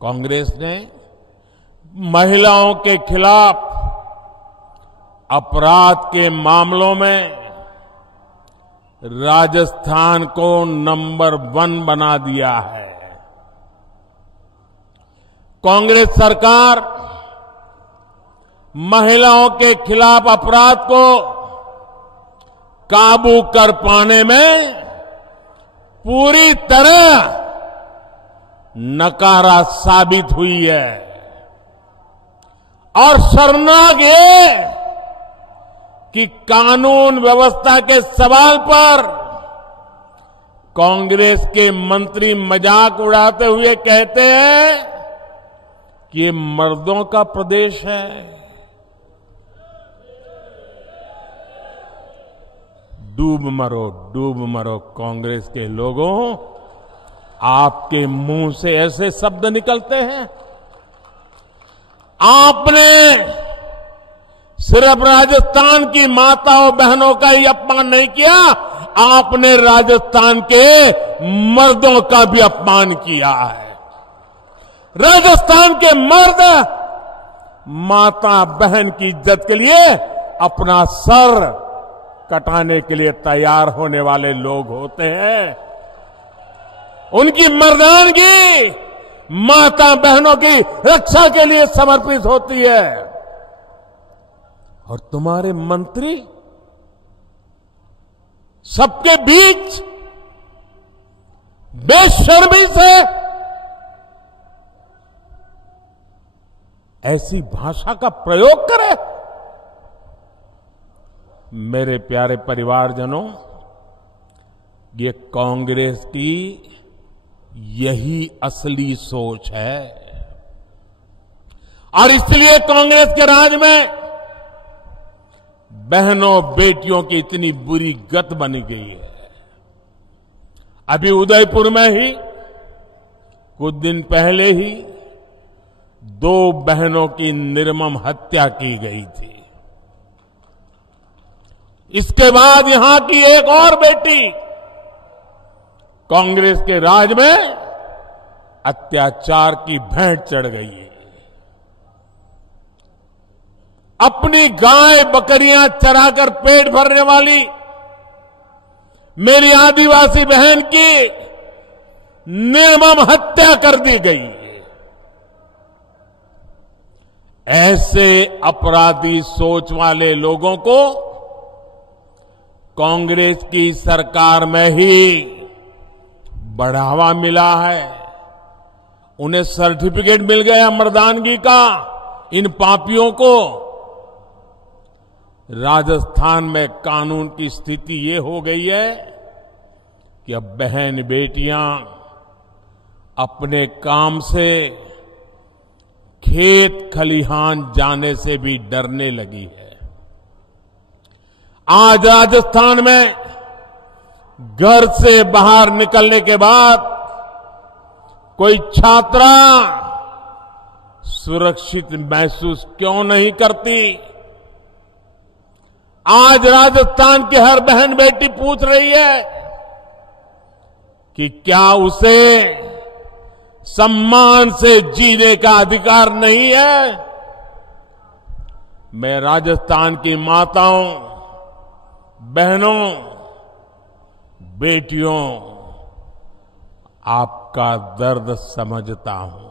कांग्रेस ने महिलाओं के खिलाफ अपराध के मामलों में राजस्थान को नंबर 1 बना दिया है। कांग्रेस सरकार महिलाओं के खिलाफ अपराध को काबू कर पाने में पूरी तरह नकारा साबित हुई है। और शर्मनाक ये कि कानून व्यवस्था के सवाल पर कांग्रेस के मंत्री मजाक उड़ाते हुए कहते हैं कि ये मर्दों का प्रदेश है। डूब मरो कांग्रेस के लोगों, आपके मुंह से ऐसे शब्द निकलते हैं। आपने सिर्फ राजस्थान की माताओं बहनों का ही अपमान नहीं किया, आपने राजस्थान के मर्दों का भी अपमान किया है। राजस्थान के मर्द माता बहन की इज्जत के लिए अपना सर कटाने के लिए तैयार होने वाले लोग होते हैं। उनकी मर्दानगी माता बहनों की रक्षा के लिए समर्पित होती है। और तुम्हारे मंत्री सबके बीच बेशर्मी से ऐसी भाषा का प्रयोग करे। मेरे प्यारे परिवारजनों, ये कांग्रेस की यही असली सोच है। और इसलिए कांग्रेस के राज में बहनों बेटियों की इतनी बुरी गत बनी गई है। अभी उदयपुर में ही कुछ दिन पहले ही 2 बहनों की निर्मम हत्या की गई थी। इसके बाद यहां की एक और बेटी कांग्रेस के राज में अत्याचार की भेंट चढ़ गई है। अपनी गाय बकरियां चराकर पेट भरने वाली मेरी आदिवासी बहन की निर्मम हत्या कर दी गई। ऐसे अपराधी सोच वाले लोगों को कांग्रेस की सरकार में ही बढ़ावा मिला है। उन्हें सर्टिफिकेट मिल गया मर्दानगी का। इन पापियों को राजस्थान में कानून की स्थिति ये हो गई है कि अब बहन बेटियां अपने काम से खेत खलिहान जाने से भी डरने लगी है। आज राजस्थान में घर से बाहर निकलने के बाद कोई छात्रा सुरक्षित महसूस क्यों नहीं करती? आज राजस्थान की हर बहन बेटी पूछ रही है कि क्या उसे सम्मान से जीने का अधिकार नहीं है? मैं राजस्थान की माताओं, बहनों, बेटियों, आपका दर्द समझता हूं।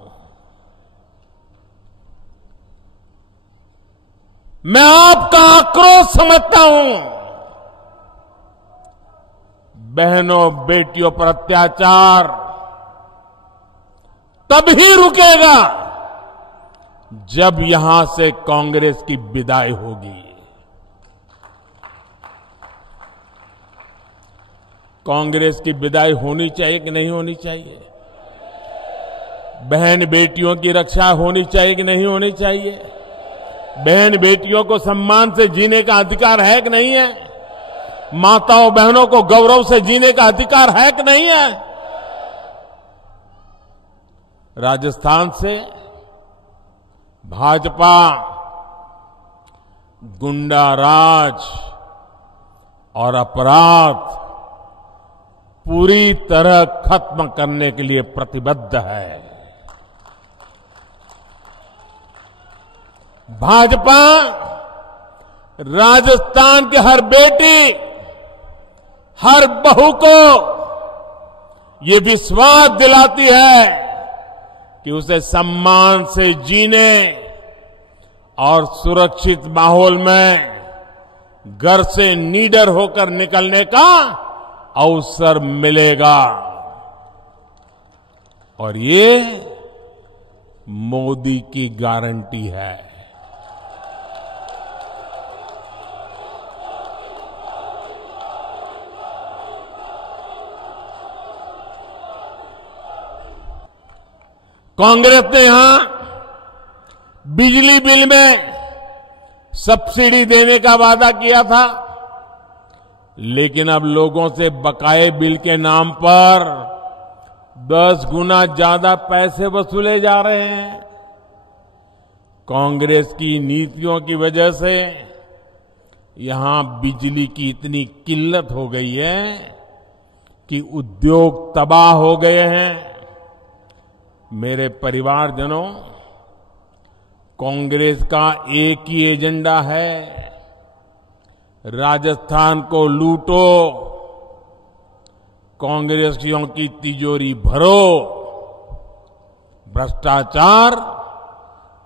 मैं आपका आक्रोश समझता हूं। बहनों बेटियों पर अत्याचार तभी रुकेगा जब यहां से कांग्रेस की विदाई होगी। कांग्रेस की विदाई होनी चाहिए कि नहीं होनी चाहिए? बहन बेटियों की रक्षा होनी चाहिए कि नहीं होनी चाहिए? बहन बेटियों को सम्मान से जीने का अधिकार है कि नहीं है? माताओं बहनों को गौरव से जीने का अधिकार है कि नहीं है? राजस्थान से भाजपा गुंडा राज और अपराध पूरी तरह खत्म करने के लिए प्रतिबद्ध है। भाजपा राजस्थान के हर बेटी, हर बहू को ये विश्वास दिलाती है कि उसे सम्मान से जीने और सुरक्षित माहौल में घर से निडर होकर निकलने का अवसर मिलेगा। और ये मोदी की गारंटी है। कांग्रेस ने यहां बिजली बिल में सब्सिडी देने का वादा किया था, लेकिन अब लोगों से बकाये बिल के नाम पर 10 गुना ज्यादा पैसे वसूले जा रहे हैं। कांग्रेस की नीतियों की वजह से यहां बिजली की इतनी किल्लत हो गई है कि उद्योग तबाह हो गए हैं। मेरे परिवारजनों, कांग्रेस का एक ही एजेंडा है, राजस्थान को लूटो, कांग्रेसियों की तिजोरी भरो। भ्रष्टाचार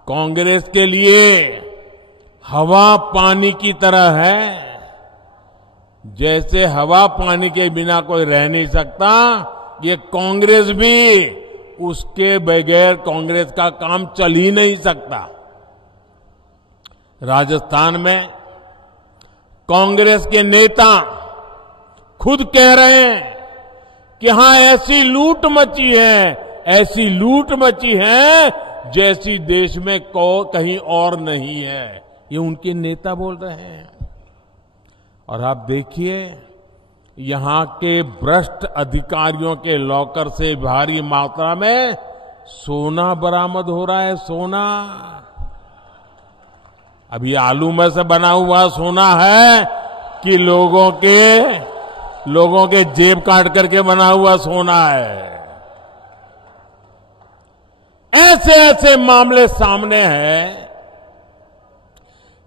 कांग्रेस के लिए हवा पानी की तरह है। जैसे हवा पानी के बिना कोई रह नहीं सकता, ये कांग्रेस भी उसके बगैर कांग्रेस का काम चल ही नहीं सकता। राजस्थान में कांग्रेस के नेता खुद कह रहे हैं कि हां ऐसी लूट मची है, ऐसी लूट मची है जैसी देश में कहीं और नहीं है। ये उनके नेता बोल रहे हैं। और आप देखिए, यहां के भ्रष्ट अधिकारियों के लॉकर से भारी मात्रा में सोना बरामद हो रहा है। सोना अभी आलू में से बना हुआ सोना है कि लोगों के जेब काट करके बना हुआ सोना है। ऐसे ऐसे मामले सामने हैं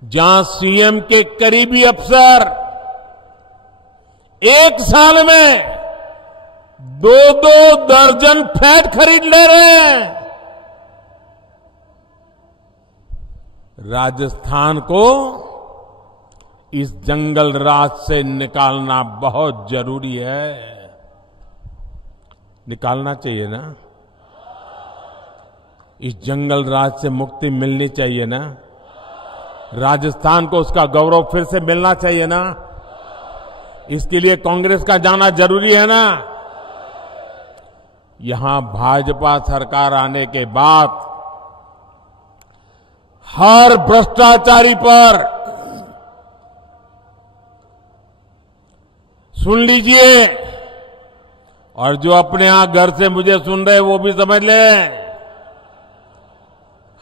जहां सीएम के करीबी अफसर एक साल में 2-2 दर्जन फ्लैट खरीद ले रहे हैं। राजस्थान को इस जंगल राज से निकालना बहुत जरूरी है। निकालना चाहिए ना? इस जंगल राज से मुक्ति मिलनी चाहिए ना? राजस्थान को उसका गौरव फिर से मिलना चाहिए ना? इसके लिए कांग्रेस का जाना जरूरी है ना? यहां भाजपा सरकार आने के बाद हर भ्रष्टाचारी पर सुन लीजिए, और जो अपने यहां घर से मुझे सुन रहे वो भी समझ लें,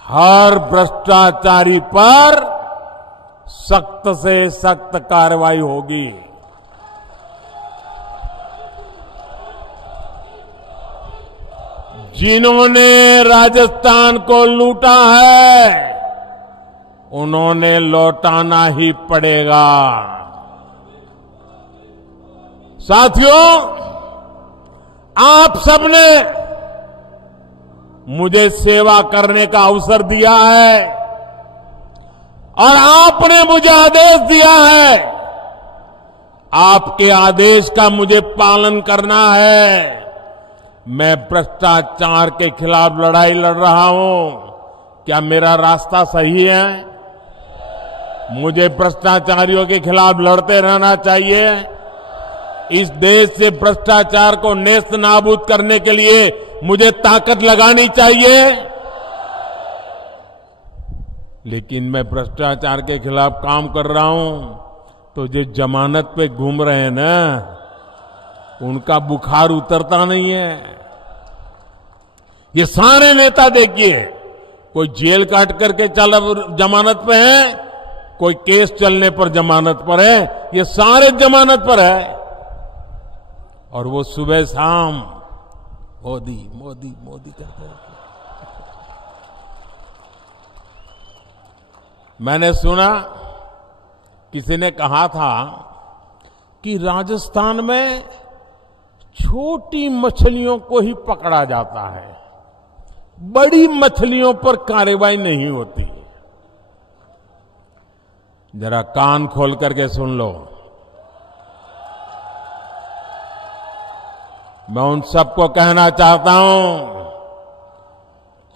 हर भ्रष्टाचारी पर सख्त से सख्त कार्रवाई होगी। जिन्होंने राजस्थान को लूटा है उन्होंने लौटाना ही पड़ेगा। साथियों, आप सबने मुझे सेवा करने का अवसर दिया है और आपने मुझे आदेश दिया है। आपके आदेश का मुझे पालन करना है। मैं भ्रष्टाचार के खिलाफ लड़ाई लड़ रहा हूं। क्या मेरा रास्ता सही है? मुझे भ्रष्टाचारियों के खिलाफ लड़ते रहना चाहिए। इस देश से भ्रष्टाचार को नेस्त नाबूद करने के लिए मुझे ताकत लगानी चाहिए। लेकिन मैं भ्रष्टाचार के खिलाफ काम कर रहा हूं तो जो जमानत पे घूम रहे हैं ना, उनका बुखार उतरता नहीं है। ये सारे नेता देखिए, कोई जेल काट करके जमानत पे है, कोई केस चलने पर जमानत पर है, ये सारे जमानत पर है। और वो सुबह शाम मोदी मोदी मोदी करते हैं। मैंने सुना किसी ने कहा था कि राजस्थान में छोटी मछलियों को ही पकड़ा जाता है, बड़ी मछलियों पर कार्रवाई नहीं होती। जरा कान खोल करके सुन लो। मैं उन सबको कहना चाहता हूं,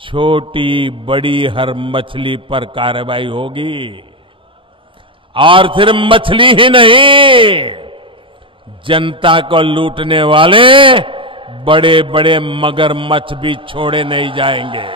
छोटी बड़ी हर मछली पर कार्रवाई होगी, और सिर्फ मछली ही नहीं, जनता को लूटने वाले बड़े बड़े मगरमच्छ भी छोड़े नहीं जाएंगे।